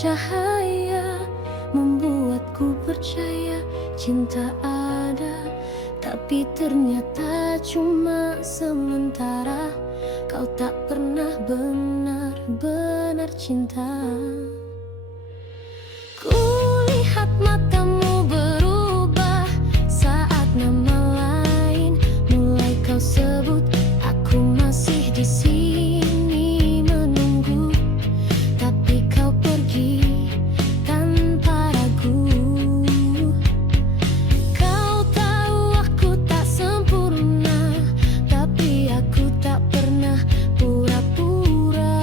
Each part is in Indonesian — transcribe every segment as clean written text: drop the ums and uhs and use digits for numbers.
bercahaya, membuatku percaya cinta ada. Tapi ternyata cuma sementara. Kau tak pernah benar-benar cinta. Kulihat matamu berubah saat nama lain mulai kau sebut. Aku masih di sini menunggu, tapi kau pergi tanpa ragu. Kau tahu aku tak sempurna, tapi aku tak pernah pura-pura.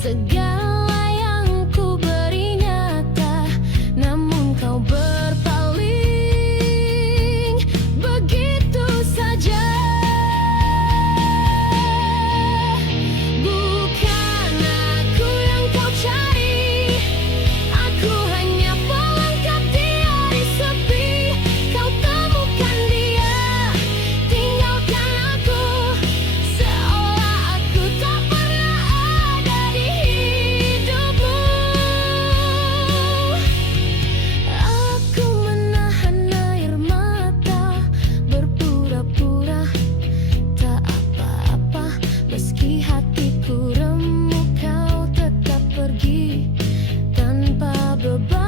Segala yang ku beri nyata, namun kau berpaling begitu saja. Bukan aku yang kau cari, aku hanya pelengkap di hari sepi. Kau temukan dia, tinggalkan aku, seolah aku tak pernah ada di hidupmu. Aku menahan air mata, berpura-pura tak apa-apa. Meski hatiku remuk, kau tetap pergi tanpa beban.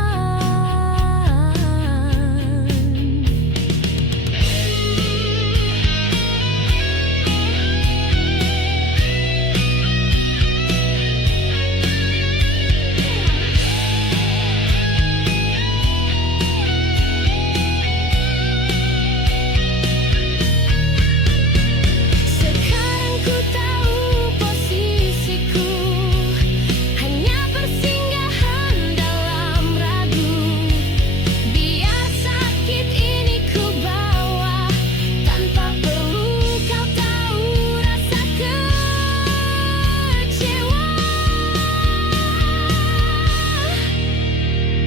Sekarang ku tahu posisiku, hanya persinggahan dalam ragu. Biar sakit ini ku bawa, tanpa perlu kau tahu rasa kecewa.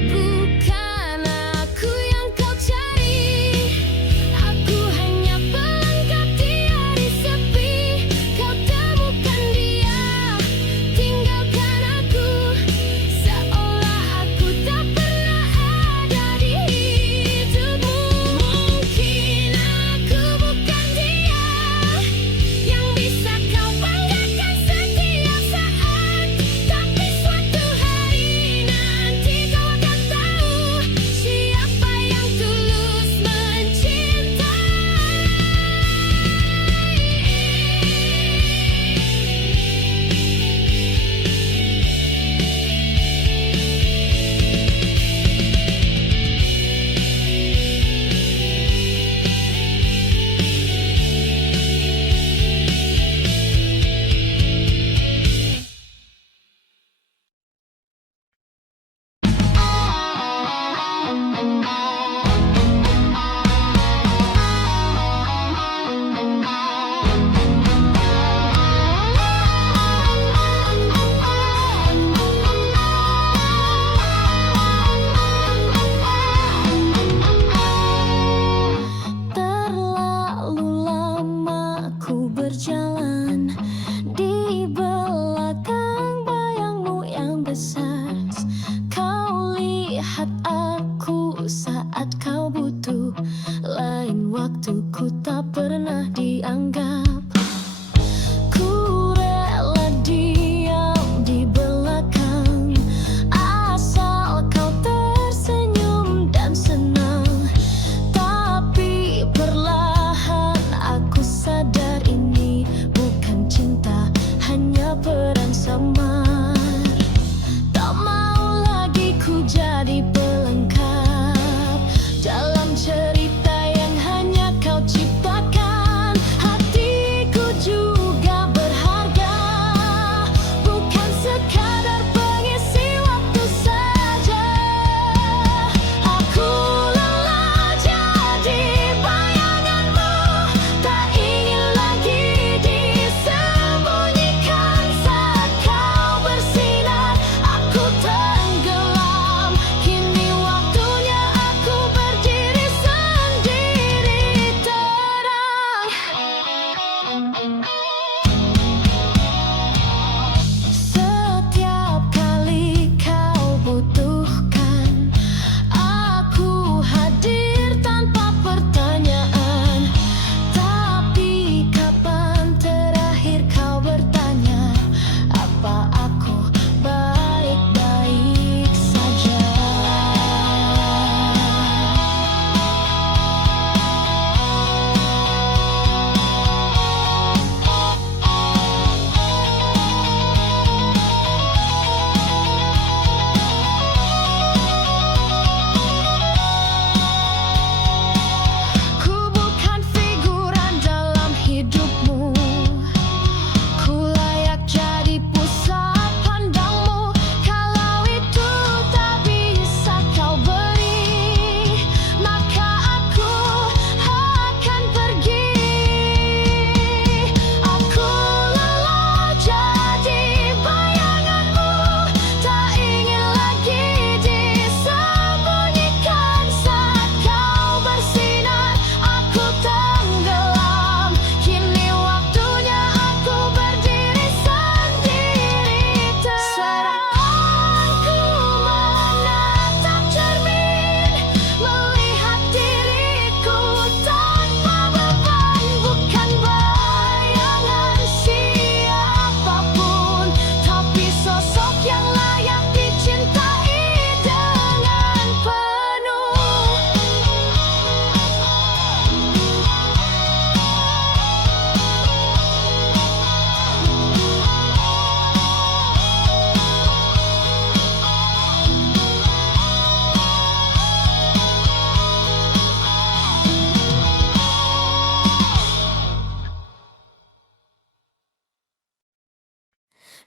Bukan aku yang kau cari, aku hanya pelengkap di hari sepi. Kau temukan dia, tinggalkan aku, seolah aku tak pernah ada di hidupmu. Mungkin aku bukan dia yang bisa kau banggakan setiap saat, tapi suatu hari nanti kau akan tahu siapa yang tulus mencintai. Terlalu lama ku berjalan di belakang bayangmu yang besar. Kau lihat aku saat kau butuh, lain waktu ku tak pernah dianggap. Ku rela diam di belakang, asal kau tersenyum dan senang. Tapi perlahan aku sadar ini bukan cinta, hanya peran samar. Tak mau lagi ku jadi pelengkap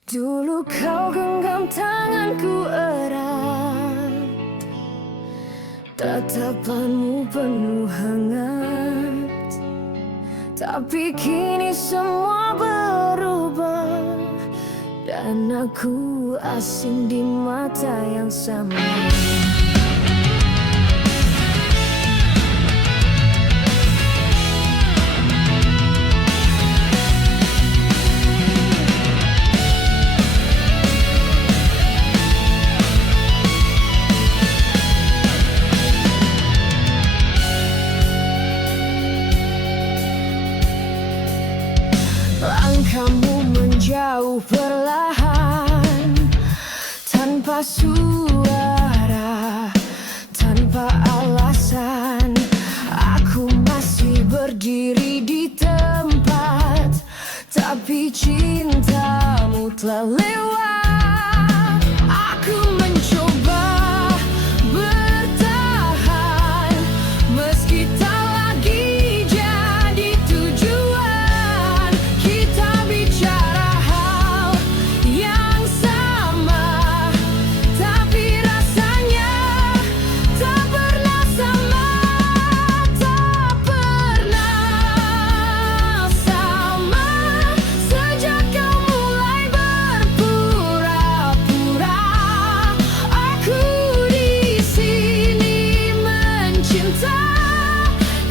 Dulu kau genggam tanganku erat, tatapanmu penuh hangat. Tapi kini semua berubah, dan aku asing di mata yang sama. Langkahmu menjauh perlahan, tanpa suara, tanpa alasan. Aku masih berdiri di tempat, tapi cintamu telah lewat. Aku mencoba bertahan, meski tak lagi jadi tujuan. Kita bicara hal yang sama, tapi rasanya tak pernah sama. Tak pernah sama sejak kau mulai berpura-pura. Aku di sini mencinta,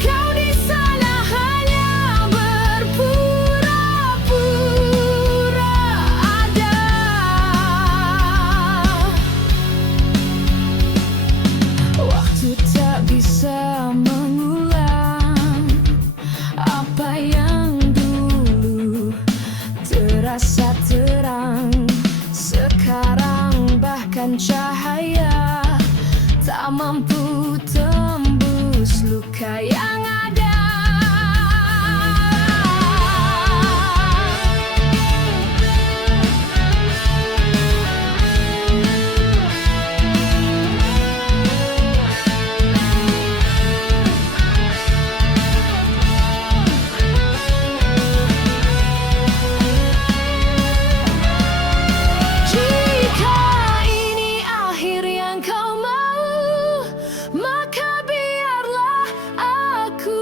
kau di sana hanya berpura-pura ada. Waktu tak bisa mengulang apa yang dulu terasa terang. Sekarang bahkan cahaya tak mampu tembus luka yang ada. Jika ini akhir yang kau mau, maka biarlah aku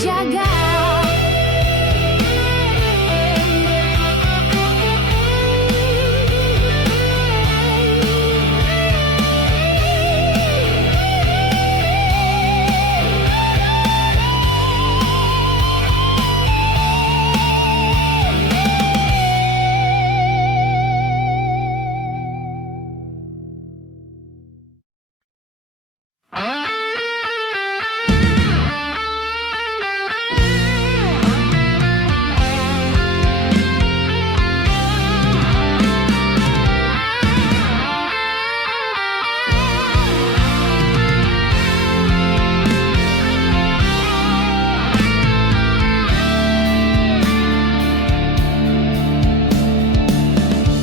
jaga.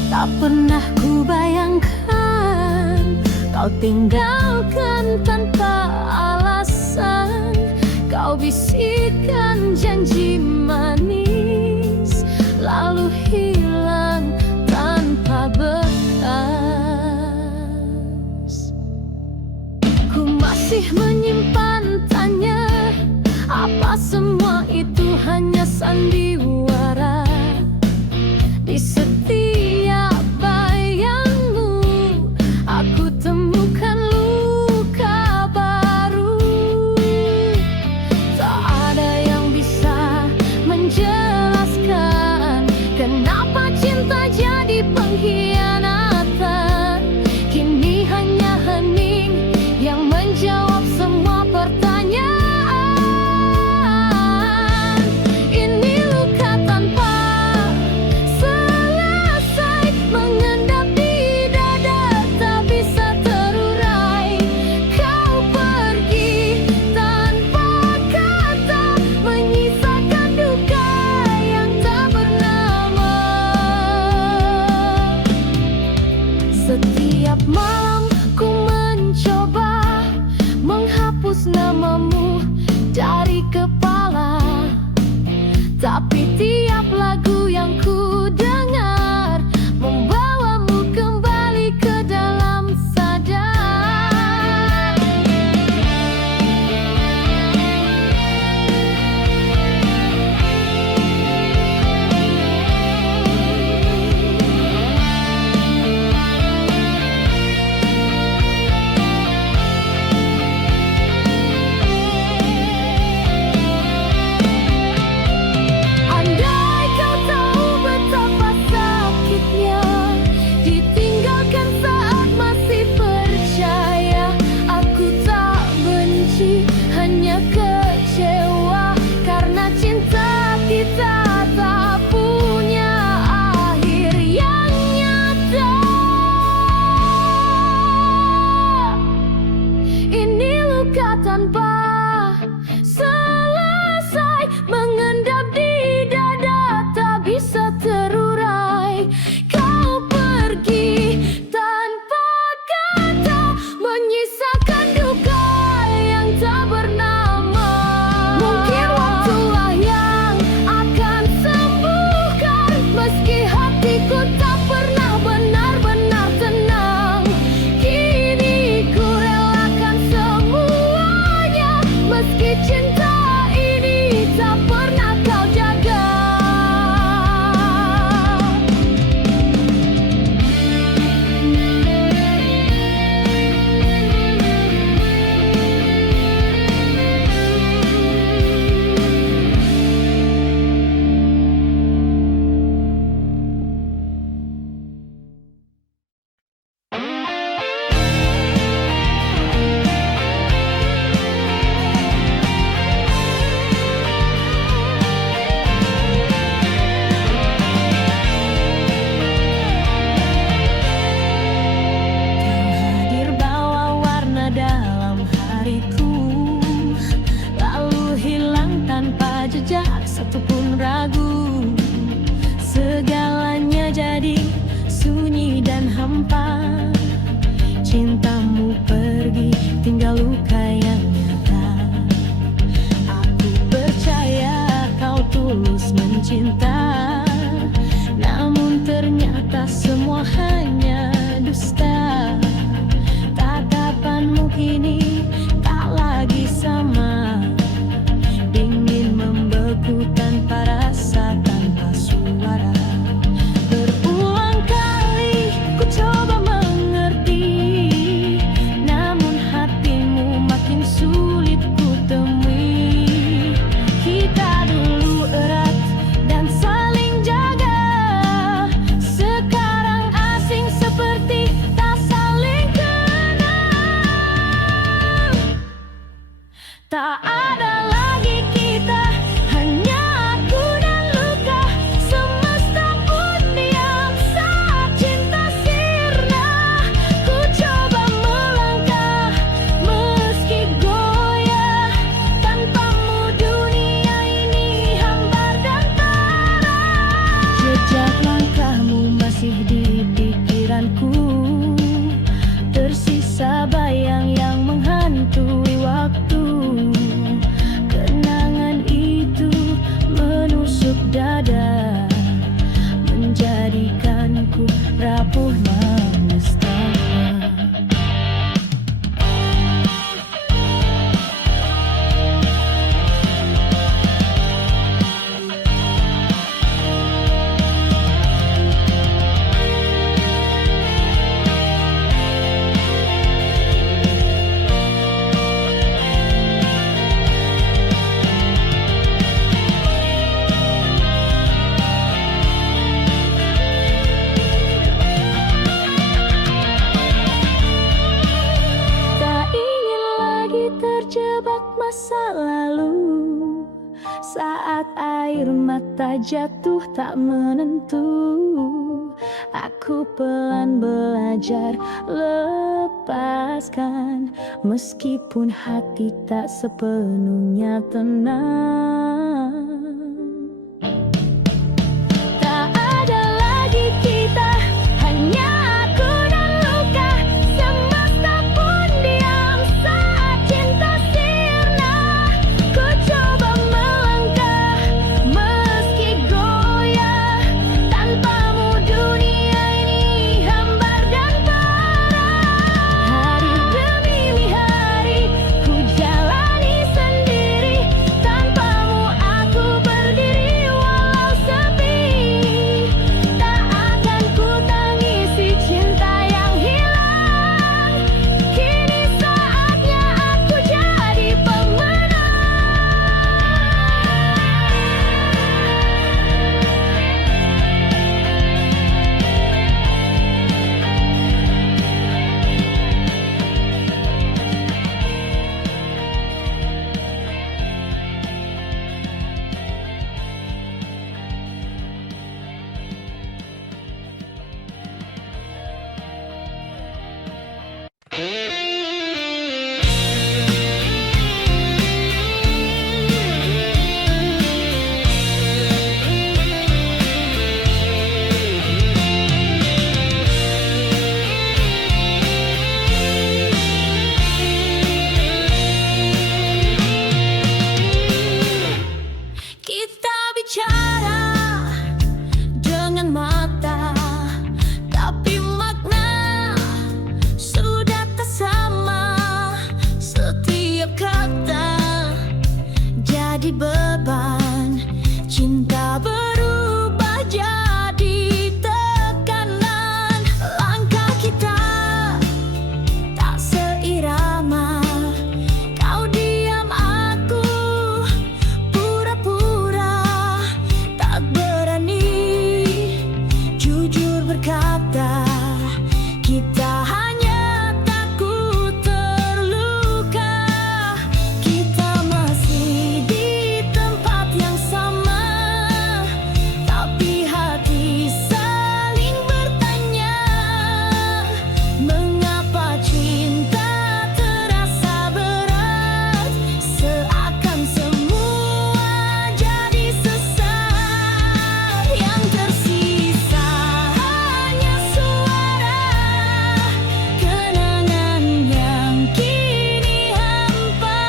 Tak pernah ku bayangkan kau tinggalkan tanpa alasan. Kau bisikkan janji manis, lalu hilang tanpa bekas. Ku masih menyimpan tanya, apa semua itu hanya sandiwara? Di setiap bayangmu aku temukan luka baru. Tak ada yang bisa menjelaskan kenapa cinta jadi pengkhianatan. Kini hanya hening yang menjawab semua pertanyaan. Ini luka tanpa selesai, mengendap di dada tak bisa terurai. Kau pergi tanpa kata, menyisakan duka yang tak bernama. Setiap malam ku mencoba menghapus namamu dari kepala, tapi tiap lagu yang ku dengar membawamu kembali ke dalam sadar. Andai kau tahu betapa sakitnya ditinggalkan saat masih percaya. Aku tak benci, hanya kecewa karena cinta kita tak punya akhir yang nyata. Ini luka tanpa selesai, mengendap di dada tak bisa terurai. Kau pergi tanpa kata, menyisakan duka yang tak bernama. Mungkin waktulah yang akan sembuhkan, meski hatiku tak pernah benar-benar tenang. Kini ku relakan semuanya, meski cinta ini tak pernah kau jaga. Hadir bawa warna dalam hariku, lalu hilang tanpa jejak satupun ragu. Segalanya jadi sunyi dan hampa. Cintamu pergi, tinggal luka yang nyata. Aku percaya kau tulus mencinta, namun ternyata semua hanya dusta. Tatapanmu kini tak lagi sama, dingin air mata jatuh tak menentu. Aku pelan belajar lepaskan, meskipun hati tak sepenuhnya tenang. Tak ada lagi kita, hanya aku dan luka. Semesta pun diam saat cinta sirna. Ku coba melangkah meski goyah, tanpamu dunia ini hambar dan parah. Hari demi hari ku jalani sendiri, tanpamu aku berdiri walau sepi. Tak akan ku tangisi cinta yang hilang. Kini saatnya aku jadi pemenang. Kita bicara dengan mata, tapi makna sudah tak sama. Setiap kata jadi beban, cinta berubah jadi tekanan. Langkah kita tak seirama, kau diam aku pura-pura tak berani jujur berkata. Kita hanya takut terluka. Kita masih di tempat yang sama, tapi hati saling bertanya, mengapa cinta terasa berat, seakan semua jadi sesat. Yang tersisa hanya suara kenangan yang kini hampa.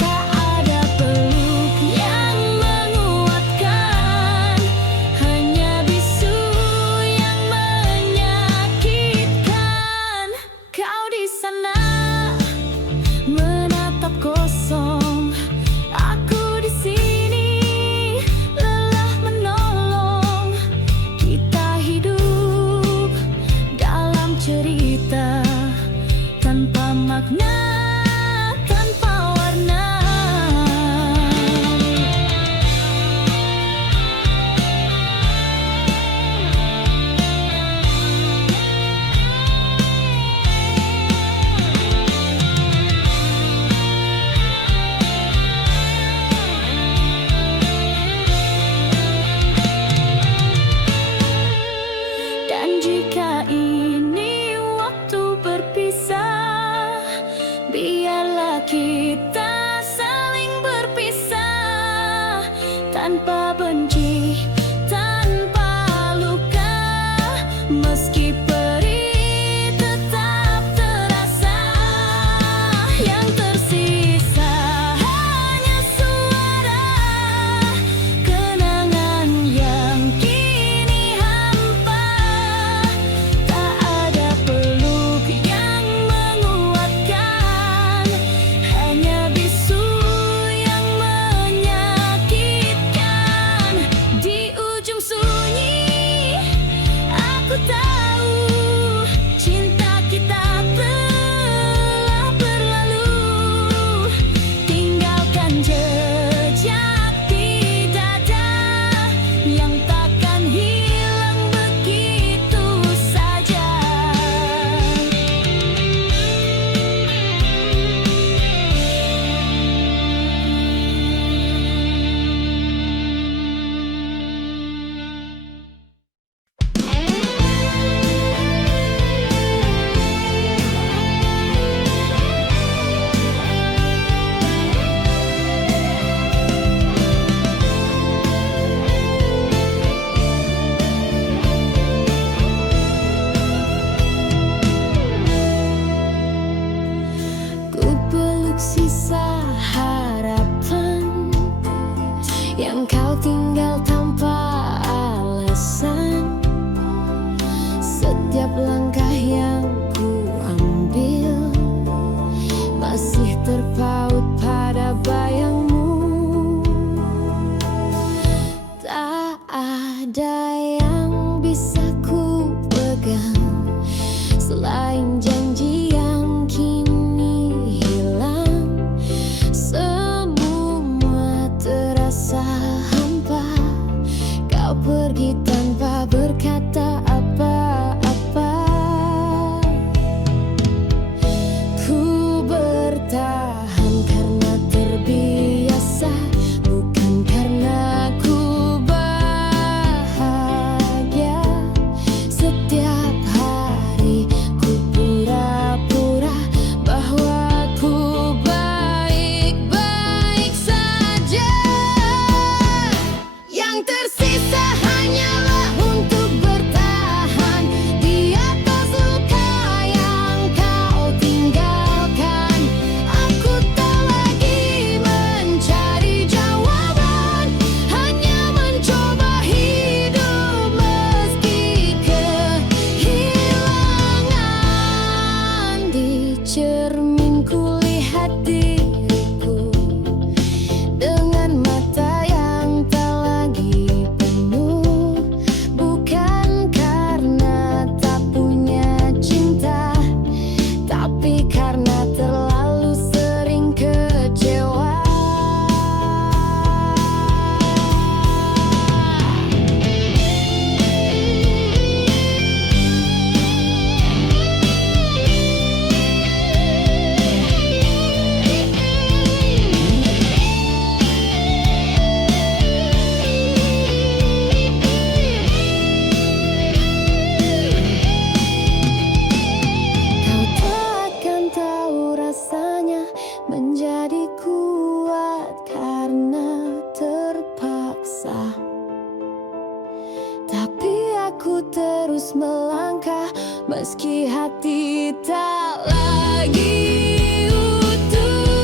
Tak ada peluk yang menguatkan, hanya bisu yang menyakitkan. Kau di sana menatap kosong, aku di sini lelah menolong. Kita hidup dalam cerita tanpa makna, tanpa warna. Dan jika ini waktu berpisah, biarlah kita saling berpisah, tanpa benci, tanpa luka. Meski perih tetap terasa, yang tersisa hanya suara kenangan yang kini hampa. Tak ada peluk yang menguatkan, hanya bisu yang menyakitkan. meski hati tak lagi utuh.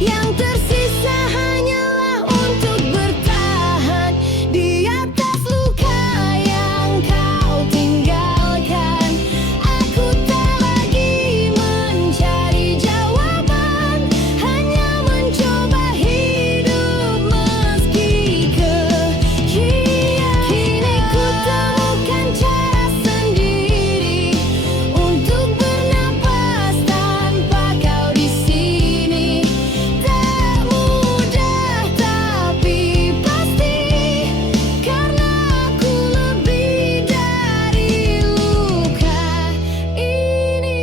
Yang tersisa hanyalah untuk bertahan di atas luka yang kau tinggalkan. Aku tak lagi mencari jawaban, hanya mencoba hidup meski kekian. Kini ku temukan cara sendiri untuk bernapas tanpa kau di sini. Tak mudah tapi pasti, karena aku lebih dari luka ini.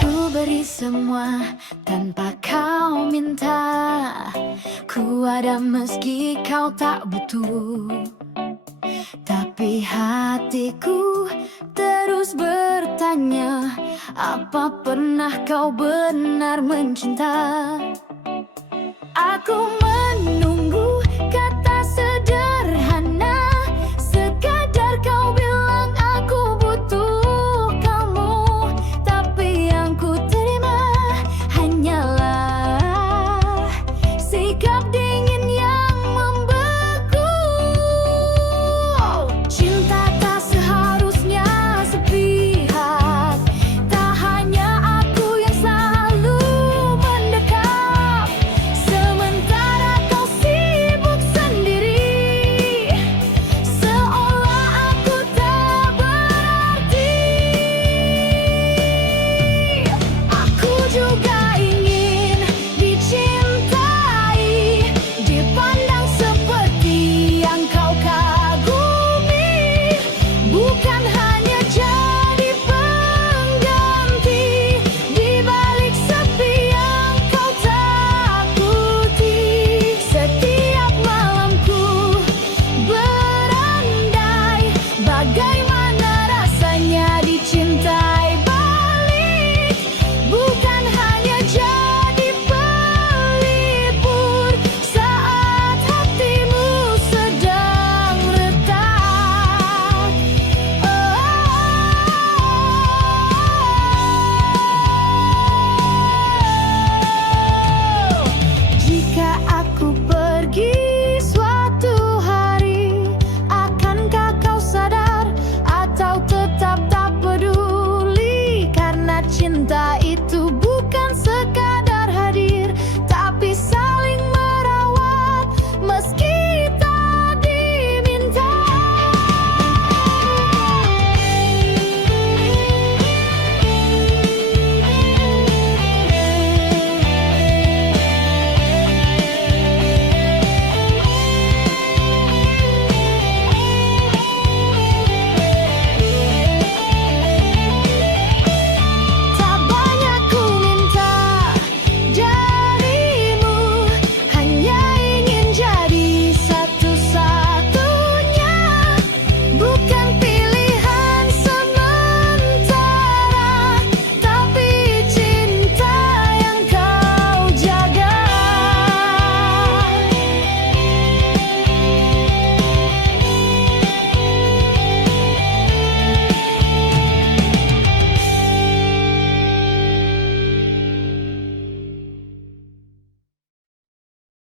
Ku beri semua tanpa kau minta, ku ada meski kau tak butuh. Tapi hatiku terus bertanya, apa pernah kau benar mencinta? Aku menunggu